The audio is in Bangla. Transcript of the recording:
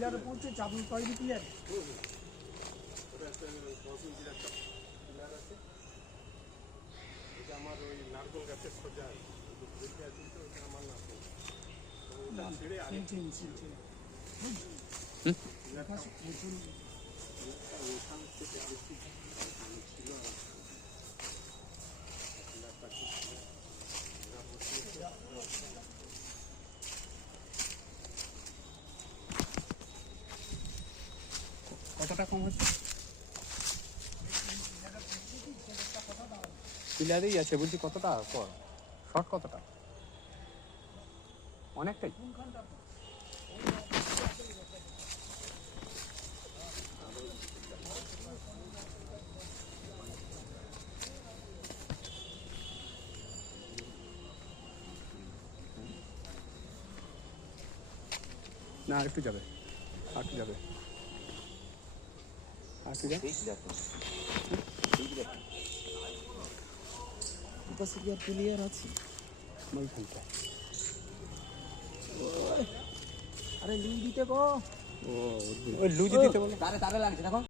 পিলারে পৌঁছেছে আপনি কয়টি পিলার আমার ওই নারকেল গাছের সোজা আমার কতটা কম হচ্ছে পিলারেই আছে বলছি কতটা পর শর্ট কতটা অনেকটাই না আরেকটু যাবে আরেকটু যাবে আরেকটু যাবে ক্লিয়ার আছে ওইখানটা আরে লিঙ্ক দিতে গো ওই লুজি দিতে বলো তারে লাগছে দেখো